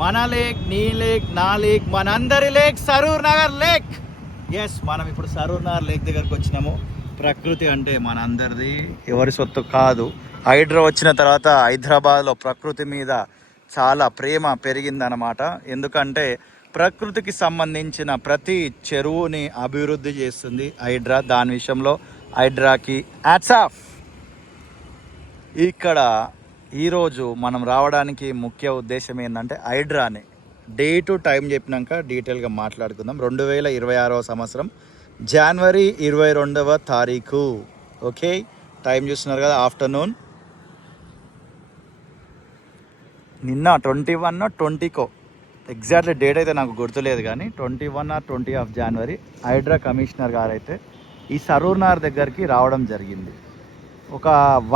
మన లేక్, నీ లేక్, నా లేక్, మనందరి lake Saroor Nagar lake. Yes, మనం ఇప్పుడు సరూర్ నగర్ లేక్ దగ్గరకు వచ్చినాము. ప్రకృతి అంటే మనందరిది, ఎవరి సొత్తు కాదు. హైడ్రా వచ్చిన తర్వాత హైదరాబాద్లో ప్రకృతి మీద చాలా ప్రేమ పెరిగిందనమాట. ఎందుకంటే ప్రకృతికి సంబంధించిన ప్రతి చెరువుని అభివృద్ధి చేస్తుంది హైడ్రా. దాని విషయంలో హైడ్రాకి హ్యాట్స్ ఆఫ్. ఇక్కడ ఈరోజు మనం రావడానికి ముఖ్య ఉద్దేశం ఏంటంటే హైడ్రాని డే టు టైం చెప్పినాక డీటెయిల్గా మాట్లాడుకుందాం. 2026 సంవత్సరం జనవరి 22వ తారీఖు. ఓకే, టైం చూస్తున్నారు కదా, ఆఫ్టర్నూన్. నిన్న 21 20కో ఎగ్జాక్ట్లీ డేట్ అయితే నాకు గుర్తులేదు, కానీ 21 or 20 ఆఫ్ జనవరి హైడ్రా కమిషనర్ గారు అయితే ఈ సరూర్ నగర్ దగ్గరికి రావడం జరిగింది. ఒక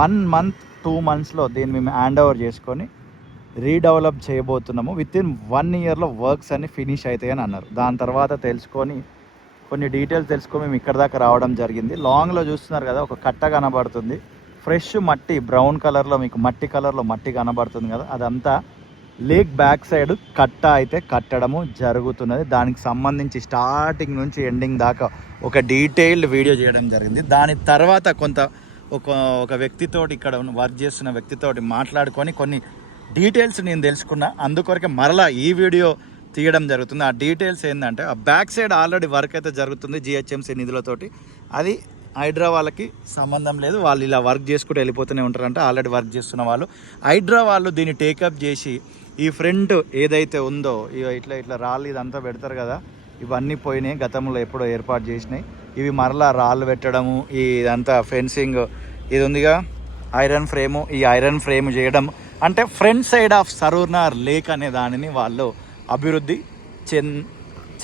1 month 2 monthsలో దీన్ని మేము హ్యాండ్ ఓవర్ చేసుకొని రీడెవలప్ చేయబోతున్నాము. విత్ ఇన్ 1 yearలో వర్క్స్ అన్ని ఫినిష్ అవుతాయి అని అన్నారు. దాని తర్వాత తెలుసుకొని కొన్ని డీటెయిల్స్ తెలుసుకొని మేము ఇక్కడ దాకా రావడం జరిగింది. లాంగ్లో చూస్తున్నారు కదా, ఒక కట్ట కనబడుతుంది. ఫ్రెష్ మట్టి, బ్రౌన్ కలర్లో మీకు మట్టి కలర్లో మట్టి కనబడుతుంది కదా, అదంతా లేక్ బ్యాక్ సైడ్ కట్ట అయితే కట్టడము జరుగుతున్నది. దానికి సంబంధించి స్టార్టింగ్ నుంచి ఎండింగ్ దాకా ఒక డీటెయిల్డ్ వీడియో చేయడం జరిగింది. దాని తర్వాత ఒక వ్యక్తితోటి, ఇక్కడ వర్క్ చేస్తున్న వ్యక్తితోటి మాట్లాడుకొని కొన్ని డీటెయిల్స్ నేను తెలుసుకున్నా. అందుకొరకే మరలా ఈ వీడియో తీయడం జరుగుతుంది. ఆ డీటెయిల్స్ ఏంటంటే, ఆ బ్యాక్ సైడ్ ఆల్రెడీ వర్క్ అయితే జరుగుతుంది జిహెచ్ఎంసీ నిధులతోటి. అది హైడ్రా వాళ్ళకి సంబంధం లేదు, వాళ్ళు ఇలా వర్క్ చేసుకుంటూ వెళ్ళిపోతూనే ఉంటారంటే ఆల్రెడీ వర్క్ చేస్తున్న వాళ్ళు. హైడ్రా వాళ్ళు దీన్ని టేకప్ చేసి ఈ ఫ్రంట్ ఏదైతే ఉందో ఇట్లా రాళ్ళు ఇదంతా పెడతారు కదా, ఇవన్నీ పోయినాయి, గతంలో ఎప్పుడో ఏర్పాటు చేసినాయి. ఇవి మరలా రాళ్ళు పెట్టడము, ఇదంతా ఫెన్సింగ్ ఇది ఉందిగా ఐరన్ ఫ్రేము, ఈ ఐరన్ ఫ్రేమ్ చేయడం అంటే front side of Saroor Nagar lake అనే దానిని వాళ్ళు అభివృద్ధి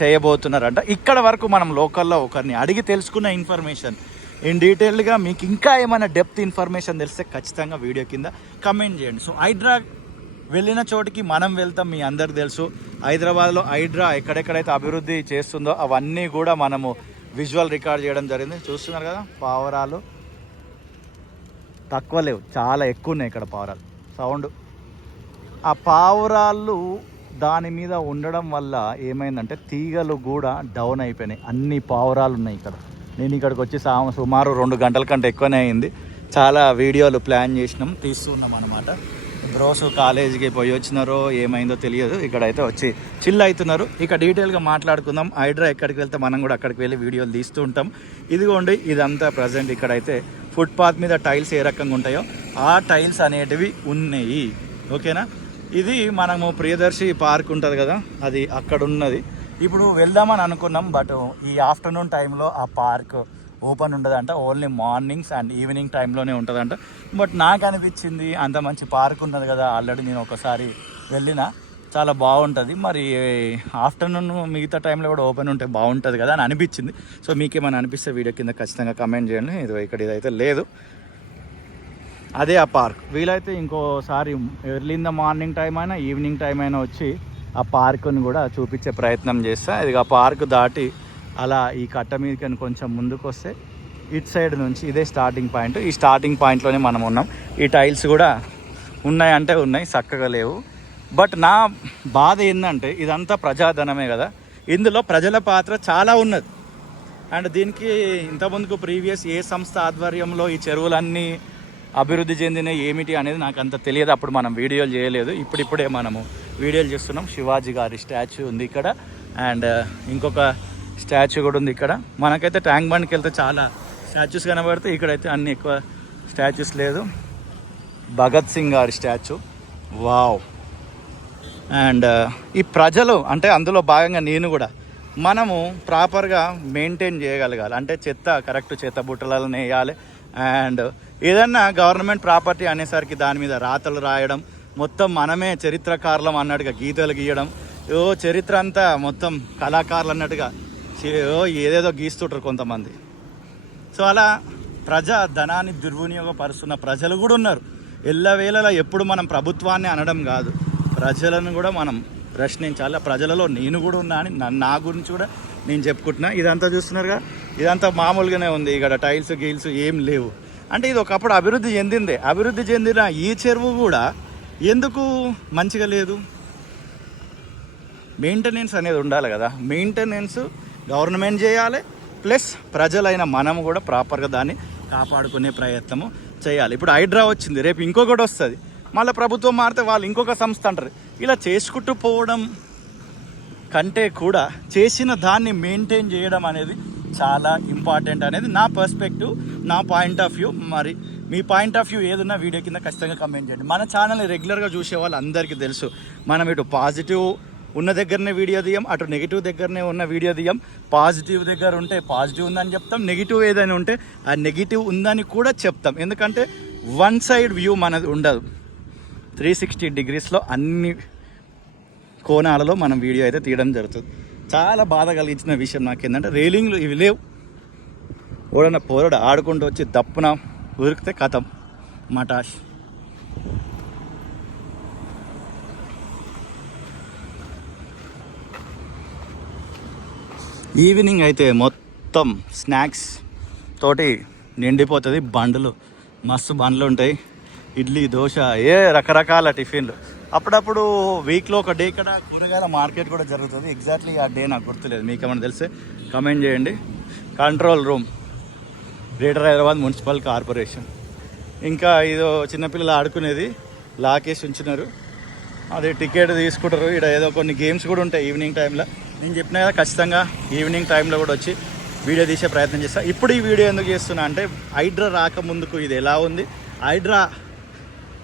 చేయబోతున్నారంట. ఇక్కడ వరకు మనం లోకల్లో ఒకరిని అడిగి తెలుసుకున్న ఇన్ఫర్మేషన్ ఇన్ డీటెయిల్గా. మీకు ఇంకా ఏమైనా డెప్త్ ఇన్ఫర్మేషన్ తెలిస్తే ఖచ్చితంగా వీడియో కింద కమెంట్ చేయండి. సో హైడ్రా వెళ్ళిన చోటికి మనం వెళ్తాం, మీ అందరికి తెలుసు. హైదరాబాద్లో హైడ్రా ఎక్కడెక్కడైతే అభివృద్ధి చేస్తుందో అవన్నీ కూడా మనము విజువల్ రికార్డ్ చేయడం జరిగింది. చూస్తున్నారు కదా, పావురాలు తక్కువ లేవు, చాలా ఎక్కువ ఉన్నాయి ఇక్కడ పావురాలు. సౌండ్ ఆ పావురాళ్ళు దాని మీద ఉండడం వల్ల ఏమైందంటే తీగలు కూడా డౌన్ అయిపోయినాయి. అన్ని పావురాలు ఉన్నాయి ఇక్కడ. నేను ఇక్కడికి వచ్చి సుమారు 2 గంటల కంటే ఎక్కువనే అయింది. చాలా వీడియోలు ప్లాన్ చేసినాం, తీస్తున్నాం అనమాట. బ్రోస్ కాలేజీకి పోయి వచ్చినారో ఏమైందో తెలియదు, ఇక్కడైతే వచ్చి చిల్ అవుతున్నారు. ఇక డీటెయిల్గా మాట్లాడుకుందాం. హైడ్రా ఎక్కడికి వెళ్తే మనం కూడా అక్కడికి వెళ్ళి వీడియోలు తీస్తూ ఉంటాం. ఇదిగోండి, ఇదంతా ప్రజెంట్ ఇక్కడైతే ఫుట్పాత్ మీద టైల్స్ ఏ రకంగా ఉంటాయో ఆ టైల్స్ అనేటివి ఉన్నాయి. ఓకేనా, ఇది మనము ప్రియదర్శి పార్క్ ఉంటుంది కదా, అది అక్కడ ఉన్నది. ఇప్పుడు వెళ్దామని అనుకున్నాం, బట్ ఈ ఆఫ్టర్నూన్ టైంలో ఆ పార్క్ ఓపెన్ ఉండదంట. ఓన్లీ మార్నింగ్స్ అండ్ ఈవినింగ్ టైంలోనే ఉంటుందంట. బట్ నాకు అనిపించింది అంత మంచి పార్క్ ఉన్నది కదా, ఆల్రెడీ నేను ఒకసారి వెళ్ళిన, చాలా బాగుంటుంది. మరి ఆఫ్టర్నూన్ మిగతా టైంలో కూడా ఓపెన్ ఉంటే బాగుంటుంది కదా అని అనిపించింది. సో మీకేమైనా అనిపిస్తే వీడియో కింద ఖచ్చితంగా కమెంట్ చేయండి. ఇక్కడ ఇదైతే లేదు, అదే ఆ పార్క్. వీలైతే ఇంకోసారి early in the morning time అయినా ఈవినింగ్ టైం అయినా వచ్చి ఆ పార్కుని కూడా చూపించే ప్రయత్నం చేస్తా. ఇది ఆ పార్క్ దాటి అలా ఈ కట్ట మీదకి కొంచెం ముందుకు వస్తే ఇటు సైడ్ నుంచి ఇదే స్టార్టింగ్ పాయింట్. ఈ స్టార్టింగ్ పాయింట్లోనే మనం ఉన్నాం. ఈ టైల్స్ కూడా ఉన్నాయంటే ఉన్నాయి, చక్కగా లేవు. బట్ నా బాధ ఏంటంటే ఇదంతా ప్రజాధనమే కదా, ఇందులో ప్రజల పాత్ర చాలా ఉన్నది. అండ్ దీనికి ఇంతకుముందుకు ప్రీవియస్ ఏ సంస్థ ఆధ్వర్యంలో ఈ చెరువులన్నీ అభివృద్ధి చెందినవి ఏమిటి అనేది నాకు అంత తెలియదు. అప్పుడు మనం వీడియోలు చేయలేదు, ఇప్పుడిప్పుడే మనము వీడియోలు చేస్తున్నాం. శివాజీ గారి స్టాచ్యూ ఉంది ఇక్కడ, అండ్ ఇంకొక స్టాచ్యూ కూడా ఉంది ఇక్కడ. మనకైతే ట్యాంక్ బండ్కి వెళ్తే చాలా స్టాచ్యూస్ కనబడితే, ఇక్కడైతే అన్ని ఎక్కువ స్టాచ్యూస్ లేదు. భగత్ సింగ్ గారి స్టాచ్యూ, వావ్. అండ్ ఈ ప్రజలు అంటే అందులో భాగంగా నేను కూడా మనము ప్రాపర్గా మెయింటైన్ చేయగలగాలి. అంటే కరెక్ట్ చెత్త బుట్టలను వేయాలి. అండ్ ఏదన్నా గవర్నమెంట్ ప్రాపర్టీ అనేసరికి దాని మీద రాతలు రాయడం, మొత్తం మనమే చరిత్రకారులం అన్నట్టుగా గీతలు గీయడం, చరిత్ర అంతా మొత్తం కళాకారులు అన్నట్టుగా ఏదేదో గీస్తుంటారు కొంతమంది. సో అలా ప్రజా ధనాన్ని దుర్వినియోగపరుస్తున్న ప్రజలు కూడా ఉన్నారు. ఎల్లవేళలా ఎప్పుడు మనం ప్రభుత్వాన్ని అనడం కాదు, ప్రజలను కూడా మనం ప్రశ్నించాలి. ఆ ప్రజలలో నేను కూడా ఉన్నా అని నా గురించి కూడా నేను చెప్పుకుంటున్నా. ఇదంతా చూస్తున్నారుగా, ఇదంతా మామూలుగానే ఉంది. ఇక్కడ టైల్స్ గీల్స్ ఏం లేవు. అంటే ఇది ఒకప్పుడు అభివృద్ధి చెందిందే. అభివృద్ధి చెందిన ఈ చెరువు కూడా ఎందుకు మంచిగా లేదు? మెయింటెనెన్స్ అనేది ఉండాలి కదా. మెయింటెనెన్స్ గవర్నమెంట్ చేయాలి, ప్లస్ ప్రజలైన మనము కూడా ప్రాపర్గా దాన్ని కాపాడుకునే ప్రయత్నము చేయాలి. ఇప్పుడు హైడ్రా వచ్చింది, రేపు ఇంకొకటి వస్తుంది, మళ్ళీ ప్రభుత్వం మారితే వాళ్ళు ఇంకొక సంస్థ అంటారు. ఇలా చేసుకుంటూ పోవడం కంటే కూడా చేసిన దాన్ని మెయింటైన్ చేయడం అనేది చాలా ఇంపార్టెంట్ అనేది నా పర్స్పెక్టివ్, నా పాయింట్ ఆఫ్ వ్యూ. మరి మీ పాయింట్ ఆఫ్ వ్యూ ఏదన్నా వీడియో కింద ఖచ్చితంగా కమెంట్ చేయండి. మన ఛానల్ని రెగ్యులర్గా చూసే వాళ్ళు అందరికీ తెలుసు, మనం ఇటు పాజిటివ్ ఉన్న దగ్గరనే వీడియో తీయం, అటు నెగిటివ్ దగ్గరనే ఉన్న వీడియో తీయం. పాజిటివ్ దగ్గర ఉంటే పాజిటివ్ ఉందని చెప్తాం, నెగిటివ్ ఏదైనా ఉంటే ఆ నెగిటివ్ ఉందని కూడా చెప్తాం. ఎందుకంటే వన్ సైడ్ వ్యూ మనది ఉండదు, 360 డిగ్రీస్లో అన్ని కోణాలలో మనం వీడియో అయితే తీయడం జరుగుతుంది. చాలా బాధ కలిగించిన విషయం నాకు ఏంటంటే రైలింగ్లు ఇవి లేవు. ఓడన్న పోరడు ఆడుకుంటూ వచ్చి దప్పున ఉరికితే కథం మటాష్. ఈవినింగ్ అయితే మొత్తం స్నాక్స్ తోటి నిండిపోతుంది. బండ్లు మస్తు బండ్లు ఉంటాయి, ఇడ్లీ దోశ రకరకాల టిఫిన్లు. అప్పుడప్పుడు వీక్లో ఒక డే ఇక్కడ కూరగాయల మార్కెట్ కూడా జరుగుతుంది. ఎగ్జాక్ట్లీ ఆ డే నాకు గుర్తులేదు, మీకు ఏమైనా తెలిస్తే కమెంట్ చేయండి. Control room, greater Hyderabad municipal corporation. ఇంకా ఇదో చిన్నపిల్లలు ఆడుకునేది లాకేసి ఉంచినారు, అది టికెట్ తీసుకుంటారు. ఇక్కడ ఏదో కొన్ని గేమ్స్ కూడా ఉంటాయి ఈవినింగ్ టైంలో. నేను చెప్పినా కదా, ఖచ్చితంగా ఈవినింగ్ టైంలో కూడా వచ్చి వీడియో తీసే ప్రయత్నం చేస్తాను. ఇప్పుడు ఈ వీడియో ఎందుకు చేస్తున్నా అంటే హైడ్రా రాకముందుకు ఇది ఎలా ఉంది, హైడ్రా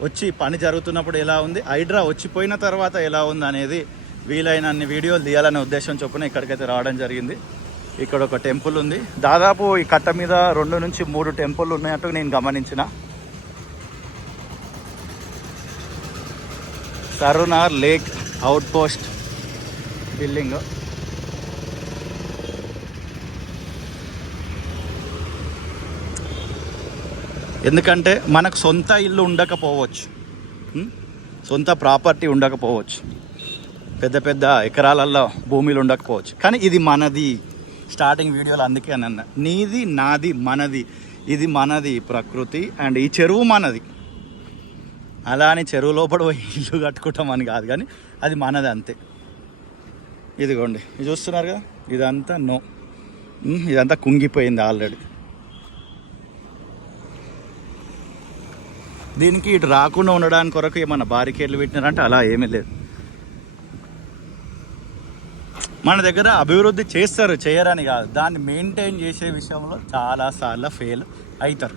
వచ్చి పని జరుగుతున్నప్పుడు ఎలా ఉంది, హైడ్రా వచ్చిపోయిన తర్వాత ఎలా ఉంది అనేది వీలైన అన్ని వీడియోలు తీయాలనే ఉద్దేశం చొప్పున ఇక్కడికైతే రావడం జరిగింది. ఇక్కడ ఒక టెంపుల్ ఉంది, దాదాపు ఈ కట్ట మీద 2 నుంచి 3 టెంపుల్ ఉన్నట్టు నేను గమనించిన. సరునార్ లేక్ అవుట్ పోస్ట్ బిల్డింగ్. ఎందుకంటే మనకు సొంత ఇల్లు ఉండకపోవచ్చు, సొంత ప్రాపర్టీ ఉండకపోవచ్చు, పెద్ద పెద్ద ఎకరాలలో భూమిలు ఉండకపోవచ్చు, కానీ ఇది మనది. స్టార్టింగ్ వీడియోలో అందుకే అని అన్న, నీది నాది మనది, ఇది మనది ప్రకృతి. అండ్ ఈ చెరువు మనది. అలా అని చెరువు లోపల ఇల్లు కట్టుకుంటామని కాదు, కానీ అది మనది అంతే. ఇదిగోండి, ఇది చూస్తున్నారు కదా, ఇదంతా ఇదంతా కుంగిపోయింది ఆల్రెడీ. దీనికి ఇటు రాకుండా ఉండడానికి కొరకు ఏమన్నా బారికేడ్లు పెట్టినారంటే అలా ఏమీ లేదు. మన దగ్గర అభివృద్ధి చేస్తారు, చేయరని కాదు, దాన్ని మెయింటైన్ చేసే విషయంలో చాలాసార్లు ఫెయిల్ అవుతారు.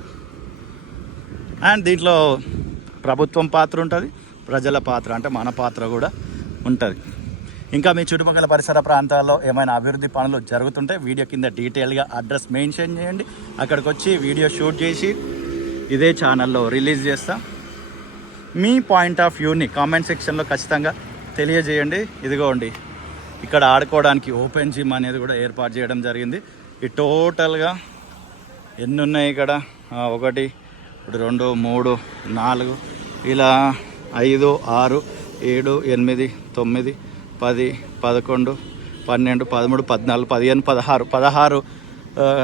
అండ్ దీంట్లో ప్రభుత్వం పాత్ర ఉంటుంది, ప్రజల పాత్ర అంటే మన పాత్ర కూడా ఉంటుంది. ఇంకా మీ చుట్టుపక్కల పరిసర ప్రాంతాల్లో ఏమైనా అభివృద్ధి పనులు జరుగుతుంటే వీడియో కింద డీటెయిల్గా అడ్రస్ మెన్షన్ చేయండి. అక్కడికి వచ్చి వీడియో షూట్ చేసి ఇదే ఛానల్లో రిలీజ్ చేస్తా. మీ పాయింట్ ఆఫ్ వ్యూని కామెంట్ సెక్షన్లో ఖచ్చితంగా తెలియజేయండి. ఇదిగోండి, ఇక్కడ ఆడుకోవడానికి ఓపెన్ జిమ్ అనేది కూడా ఏర్పాటు చేయడం జరిగింది. ఈ టోటల్గా ఎన్ని ఉన్నాయి ఇక్కడ, 1 2 3 4 ఇలా 5 6 7 8 9 10 11 12 13 14 15 16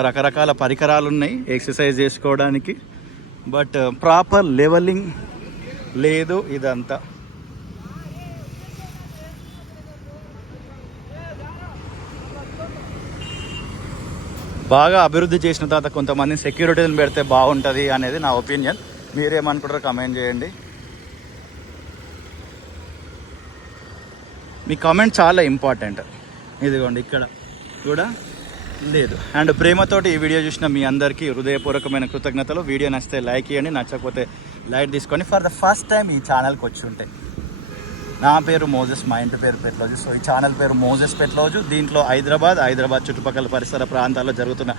రకరకాల పరికరాలు ఉన్నాయి ఎక్సర్సైజ్ చేసుకోవడానికి. బట్ ప్రాపర్ లెవెలింగ్ లేదు. ఇదంతా బాగా అభివృద్ధి చేసిన తర్వాత కొంతమంది సెక్యూరిటీని పెడితే బాగుంటుంది అనేది నా ఒపీనియన్. మీరేమనుకుంటారో కమెంట్ చేయండి. మీ కామెంట్ చాలా ఇంపార్టెంట్. ఇదిగోండి, ఇక్కడ కూడా లేదు. అండ్ ప్రేమతోటి ఈ వీడియో చూసిన మీ అందరికీ హృదయపూర్వకమైన కృతజ్ఞతలు. వీడియో నచ్చితే లైక్ ఇవ్వండి, నచ్చకపోతే లైట్ తీసుకొని. ఫర్ ద ఫస్ట్ టైం ఈ ఛానల్కి వచ్చి ఉంటే, నా పేరు మోజెస్, మా ఇంటి పేరు పెట్లోజు. సో ఈ ఛానల్ పేరు మోజెస్ పెట్లోజు. దీంట్లో హైదరాబాద్ చుట్టుపక్కల పరిసర ప్రాంతాల్లో జరుగుతున్న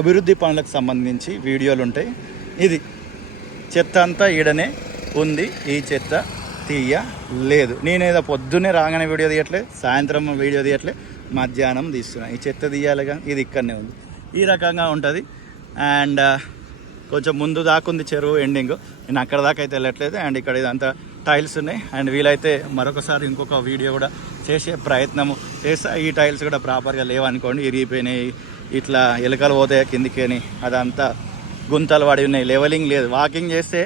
అభివృద్ధి పనులకు సంబంధించి వీడియోలు ఉంటాయి. ఇది చెత్త అంతా ఈడనే ఉంది, ఈ చెత్త తీయలేదు. నేనేదో పొద్దున్నే రాగానే వీడియో తీయట్లేదు, సాయంత్రం వీడియో తీయట్లేదు, మధ్యాహ్నం తీస్తున్నా. ఈ చెత్త తీయాలిగా, ఇది ఇక్కడనే ఉంది. ఈ రకంగా ఉంటుంది. అండ్ కొంచెం ముందు దాకా ఉంది చెరువు ఎండింగ్, నేను అక్కడ దాకా అయితే వెళ్ళట్లేదు. అండ్ ఇక్కడ ఇదంతా టైల్స్ ఉన్నాయి. అండ్ వీలైతే మరొకసారి ఇంకొక వీడియో కూడా చేసే ప్రయత్నము చేస్తా. ఈ టైల్స్ కూడా ప్రాపర్గా లేవనుకోండి, ఇరిగిపోయినాయి, ఇట్లా ఎలుకలు పోతాయి కిందికి అని, అదంతా గుంతలు పడి ఉన్నాయి, లెవెలింగ్ లేదు. వాకింగ్ చేస్తే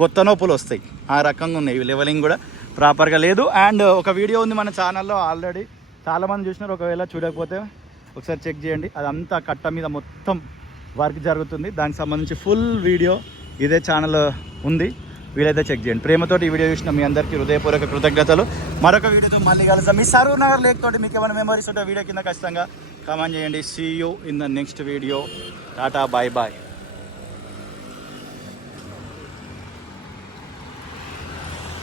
కొత్త నొప్పులు వస్తాయి, ఆ రకంగా ఉన్నాయి. లెవెలింగ్ కూడా ప్రాపర్గా లేదు. అండ్ ఒక వీడియో ఉంది మన ఛానల్లో ఆల్రెడీ చాలామంది చూసినారు, ఒకవేళ చూడకపోతే ఒకసారి చెక్ చేయండి. అదంతా కట్ట మీద మొత్తం వర్క్ జరుగుతుంది, దానికి సంబంధించి ఫుల్ వీడియో ఇదే ఛానల్ ఉంది, వీలైతే చెక్ చేయండి. ప్రేమతోటి ఈ వీడియో చూసిన మీ అందరికీ హృదయపూర్వక కృతజ్ఞతలు. మరొక వీడియోతో మళ్ళీ కలుద్దాం. మీ సరూర్ నగర్ లేక్ తోటి మీకు ఏమైనా మెమరీస్ ఉంటే వీడియో కింద ఖచ్చితంగా కామెంట్ చేయండి. See you in the next video. Tata, bye bye.